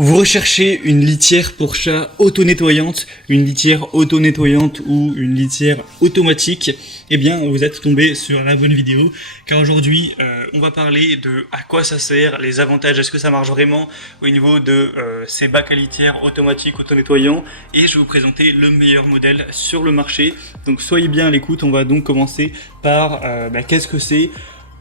Vous recherchez une litière pour chat auto-nettoyante, une litière auto-nettoyante ou une litière automatique? Eh bien, vous êtes tombé sur la bonne vidéo, car aujourd'hui, on va parler de à quoi ça sert, les avantages, est-ce que ça marche vraiment au niveau de ces bacs à litière automatiques, auto-nettoyants, et je vais vous présenter le meilleur modèle sur le marché. Donc soyez bien à l'écoute, on va donc commencer par qu'est-ce que c'est.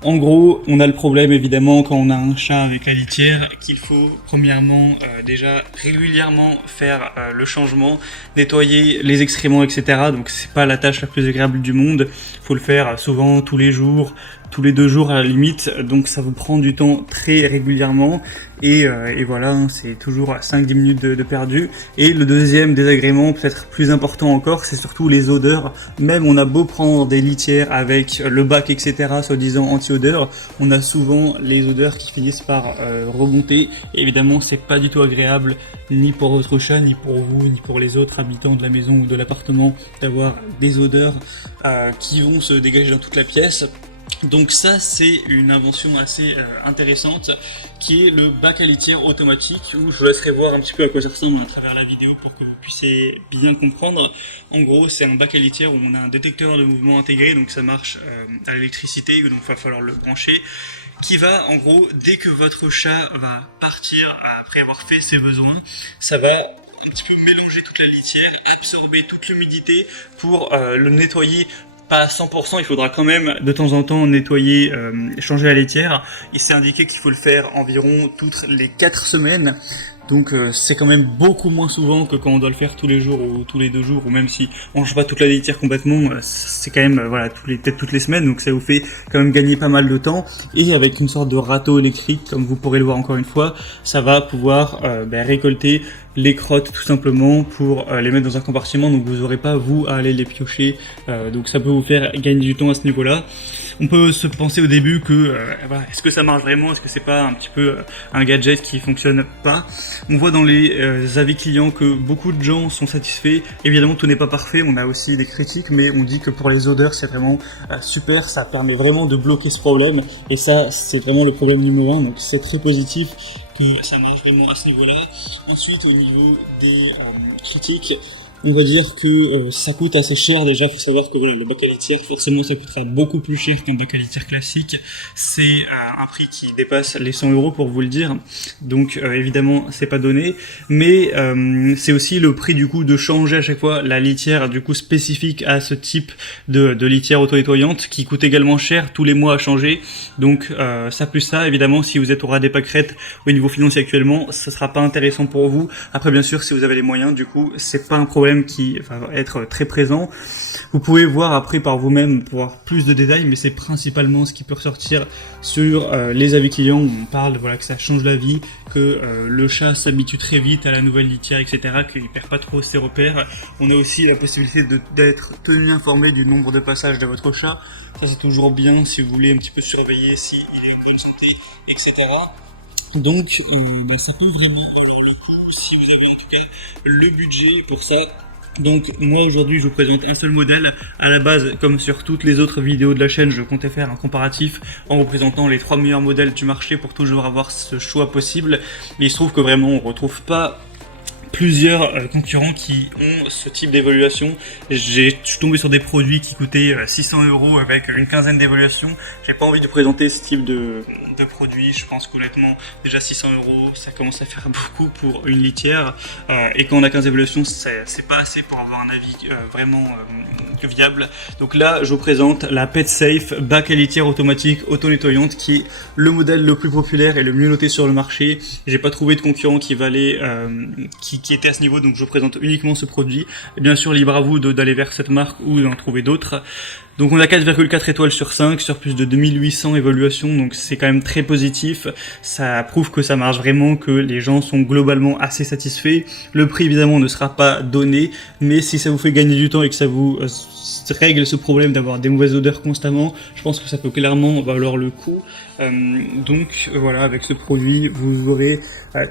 En gros, on a le problème évidemment quand on a un chat avec la litière qu'il faut premièrement déjà régulièrement faire le changement, nettoyer les excréments, etc. Donc c'est pas la tâche la plus agréable du monde. Il faut le faire souvent tous les jours, tous les 2 jours à la limite. Donc ça vous prend du temps très régulièrement et voilà, hein, c'est toujours 5-10 minutes de perdu. Et le deuxième désagrément, peut-être plus important encore, c'est surtout les odeurs. Même on a beau prendre des litières avec le bac, etc., soi-disant anti-odeur, on a souvent les odeurs qui finissent par remonter. Et évidemment, c'est pas du tout agréable, ni pour votre chat, ni pour vous, ni pour les autres habitants de la maison ou de l'appartement, d'avoir des odeurs qui vont se dégager dans toute la pièce. Donc ça, c'est une invention assez intéressante qui est le bac à litière automatique, où je vous laisserai voir un petit peu à quoi ça ressemble à travers la vidéo pour que vous puissiez bien comprendre. En gros, c'est un bac à litière où on a un détecteur de mouvement intégré, donc ça marche à l'électricité, donc il va falloir le brancher, qui va, en gros, dès que votre chat va partir après avoir fait ses besoins, ça va un petit peu mélanger toute la litière, absorber toute l'humidité pour le nettoyer. Pas à 100%, il faudra quand même de temps en temps nettoyer, changer la litière. Il s'est indiqué qu'il faut le faire environ toutes les 4 semaines. Donc c'est quand même beaucoup moins souvent que quand on doit le faire tous les jours ou tous les 2 jours, ou même si on change pas toute la litière complètement, c'est quand même voilà peut-être toutes les semaines, donc ça vous fait quand même gagner pas mal de temps. Et avec une sorte de râteau électrique, comme vous pourrez le voir encore une fois, ça va pouvoir récolter les crottes tout simplement pour les mettre dans un compartiment, donc vous n'aurez pas vous à aller les piocher, donc ça peut vous faire gagner du temps à ce niveau-là. On peut se penser au début que est-ce que ça marche vraiment, est-ce que c'est pas un petit peu un gadget qui fonctionne pas. On voit dans les avis clients que beaucoup de gens sont satisfaits. Évidemment, tout n'est pas parfait, on a aussi des critiques, mais on dit que pour les odeurs, c'est vraiment super, ça permet vraiment de bloquer ce problème, et ça, c'est vraiment le problème numéro 1, donc c'est très positif que ça marche vraiment à ce niveau-là. Ensuite, au niveau des critiques, on va dire que ça coûte assez cher. Déjà, faut savoir que voilà, le bac à litière, forcément, ça coûtera beaucoup plus cher qu'un bac à litière classique. C'est un prix qui dépasse les 100 € pour vous le dire. Donc, évidemment, c'est pas donné. Mais c'est aussi le prix du coup de changer à chaque fois la litière du coup spécifique à ce type de litière auto-nettoyante qui coûte également cher tous les mois à changer. Donc, ça plus ça, évidemment, si vous êtes au ras des pâquerettes au niveau financier actuellement, ça sera pas intéressant pour vous. Après, bien sûr, si vous avez les moyens, du coup, c'est pas un problème qui va être très présent. Vous pouvez voir après par vous-même pour avoir plus de détails, mais c'est principalement ce qui peut ressortir sur les avis clients où on parle voilà, que ça change la vie, que le chat s'habitue très vite à la nouvelle litière, etc., qu'il perd pas trop ses repères. On a aussi la possibilité d'être tenu informé du nombre de passages de votre chat. Ça, c'est toujours bien si vous voulez un petit peu surveiller s'il est en bonne santé, etc. Donc ça peut vraiment valoir le coup si vous avez en tout cas le budget pour ça. Donc moi aujourd'hui je vous présente un seul modèle. À la base, comme sur toutes les autres vidéos de la chaîne, je comptais faire un comparatif en vous présentant les 3 meilleurs modèles du marché pour toujours avoir ce choix possible. Mais il se trouve que vraiment on retrouve pas plusieurs concurrents qui ont ce type d'évaluation. Je suis tombé sur des produits qui coûtaient 600 € avec une quinzaine d'évaluations. J'ai pas envie de présenter ce type de produit. Je pense qu'honnêtement, déjà 600 €, ça commence à faire beaucoup pour une litière. Et quand on a 15 évaluations, c'est pas assez pour avoir un avis vraiment viable. Donc là, je vous présente la PetSafe bac à litière automatique auto-nettoyante qui est le modèle le plus populaire et le mieux noté sur le marché. J'ai pas trouvé de concurrent qui valait qui était à ce niveau, donc je vous présente uniquement ce produit. Et bien sûr, libre à vous d'aller vers cette marque ou d'en trouver d'autres. Donc on a 4,4 étoiles sur 5 sur plus de 2800 évaluations, donc c'est quand même très positif. Ça prouve que ça marche vraiment, que les gens sont globalement assez satisfaits. Le prix évidemment ne sera pas donné, mais si ça vous fait gagner du temps et que ça vous règle ce problème d'avoir des mauvaises odeurs constamment, je pense que ça peut clairement valoir le coup. Donc voilà, avec ce produit, vous aurez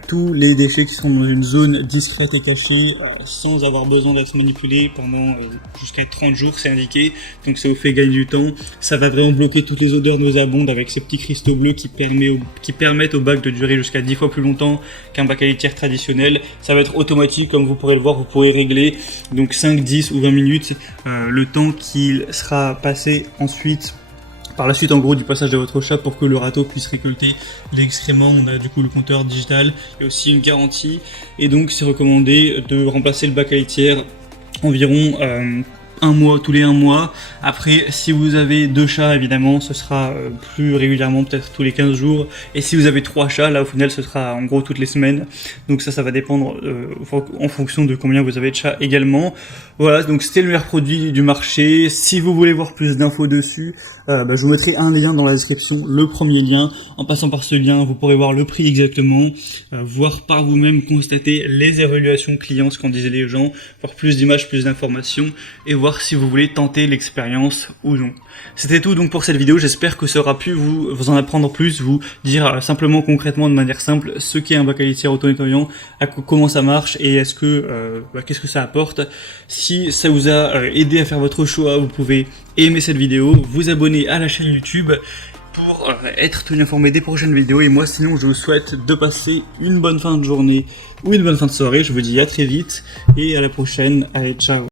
tous les déchets qui seront dans une zone discrète et cachée, sans avoir besoin d'être manipulés pendant jusqu'à 30 jours, c'est indiqué. Donc ça vous chauffer, gagner du temps. Ça va vraiment bloquer toutes les odeurs nauséabondes avec ces petits cristaux bleus qui permettent au bac de durer jusqu'à 10 fois plus longtemps qu'un bac à litière traditionnel. Ça va être automatique, comme vous pourrez le voir, vous pourrez régler donc 5, 10 ou 20 minutes le temps qu'il sera passé ensuite. Par la suite, en gros, du passage de votre chat pour que le râteau puisse récolter l'excrément. On a du coup le compteur digital et aussi une garantie. Et donc, c'est recommandé de remplacer le bac à litière environ tous les 1 mois. Après, si vous avez 2 chats, évidemment, ce sera plus régulièrement, peut-être tous les 15 jours. Et si vous avez 3 chats, là, au final, ce sera en gros toutes les semaines. Donc ça va dépendre en fonction de combien vous avez de chats également. Voilà, donc c'était le meilleur produit du marché. Si vous voulez voir plus d'infos dessus, je vous mettrai un lien dans la description, le premier lien. En passant par ce lien, vous pourrez voir le prix exactement, voir par vous-même, constater les évaluations clients, ce qu'en disaient les gens, voir plus d'images, plus d'informations, et voir si vous voulez tenter l'expérience ou non. C'était tout donc pour cette vidéo, j'espère que ça aura pu vous en apprendre plus, vous dire simplement concrètement de manière simple ce qu'est un bac à litière auto-nettoyant, comment ça marche et est-ce que qu'est-ce que ça apporte. Si ça vous a aidé à faire votre choix, vous pouvez aimer cette vidéo, vous abonner à la chaîne YouTube pour être tenu informé des prochaines vidéos. Et moi sinon je vous souhaite de passer une bonne fin de journée ou une bonne fin de soirée. Je vous dis à très vite et à la prochaine. Allez, ciao.